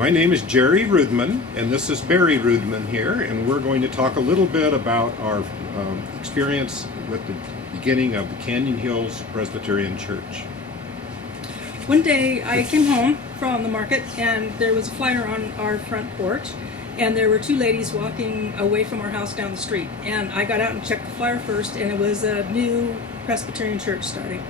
My name is Jerry Rudman, and this is Barry Rudman here, and we're going to talk a little bit about our experience with the beginning of the Canyon Hills Presbyterian Church. One day I came home from the market and there was a flyer on our front porch, and there were two ladies walking away from our house down the street, and I got out and checked the flyer first, and it was a new Presbyterian church starting.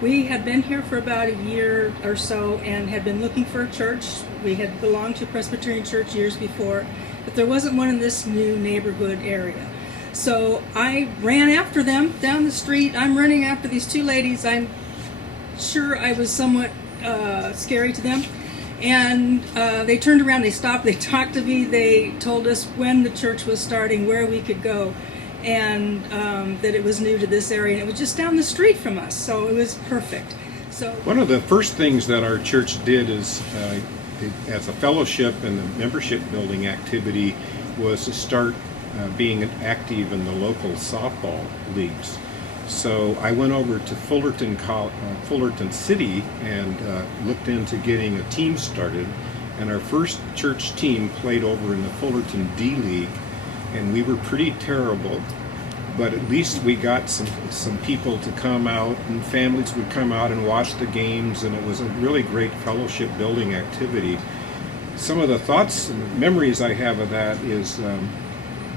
We had been here for about a year or so and had been looking for a church. We had belonged to a Presbyterian church years before, but there wasn't one in this new neighborhood area. So I ran after them down the street. I'm running after these two ladies. I'm sure I was somewhat scary to them. And they turned around, they stopped, they talked to me, they told us when the church was starting, where we could go, and that it was new to this area, and it was just down the street from us, so it was perfect. So one of the first things that our church did is, as a fellowship and a membership building activity, was to start being active in the local softball leagues. So I went over to Fullerton City and looked into getting a team started, and our first church team played over in the Fullerton D League, and we were pretty terrible, but at least we got some people to come out, and families would come out and watch the games, and it was a really great fellowship building activity. Some of the thoughts and memories I have of that is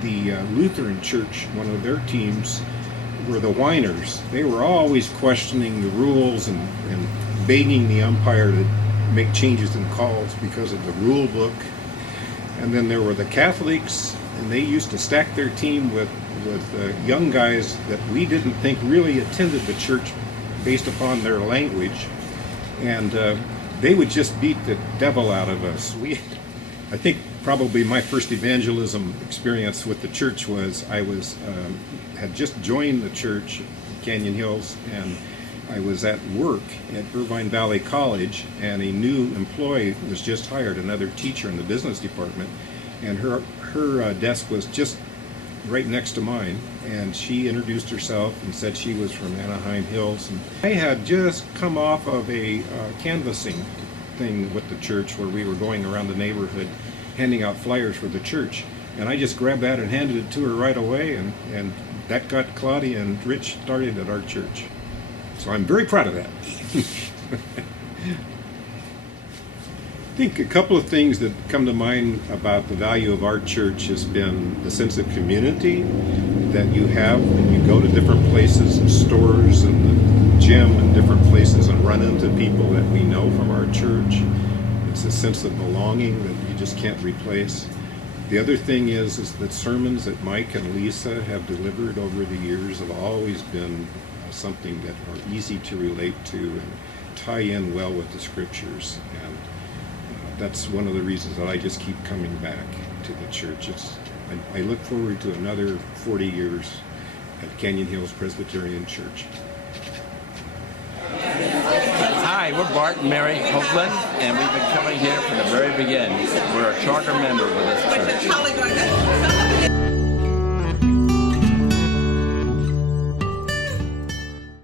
the Lutheran Church, one of their teams, were the whiners. They were always questioning the rules and begging the umpire to make changes in calls because of the rule book. And then there were the Catholics, and they used to stack their team with young guys that we didn't think really attended the church based upon their language. And they would just beat the devil out of us. I think probably my first evangelism experience with the church was I had just joined the church, Canyon Hills, and I was at work at Irvine Valley College, and a new employee was just hired, another teacher in the business department, and her desk was just right next to mine, and she introduced herself and said she was from Anaheim Hills. And I had just come off of a canvassing thing with the church where we were going around the neighborhood handing out flyers for the church, and I just grabbed that and handed it to her right away, and that got Claudia and Rich started at our church. So I'm very proud of that. I think a couple of things that come to mind about the value of our church has been the sense of community that you have when you go to different places and stores and the gym and different places and run into people that we know from our church. It's a sense of belonging that you just can't replace. The other thing is that sermons that Mike and Lisa have delivered over the years have always been something that are easy to relate to and tie in well with the scriptures. And that's one of the reasons that I just keep coming back to the church. I look forward to another 40 years at Canyon Hills Presbyterian Church. Hi, we're Bart and Mary Hoagland, and we've been coming here from the very beginning. We're a charter member with this church.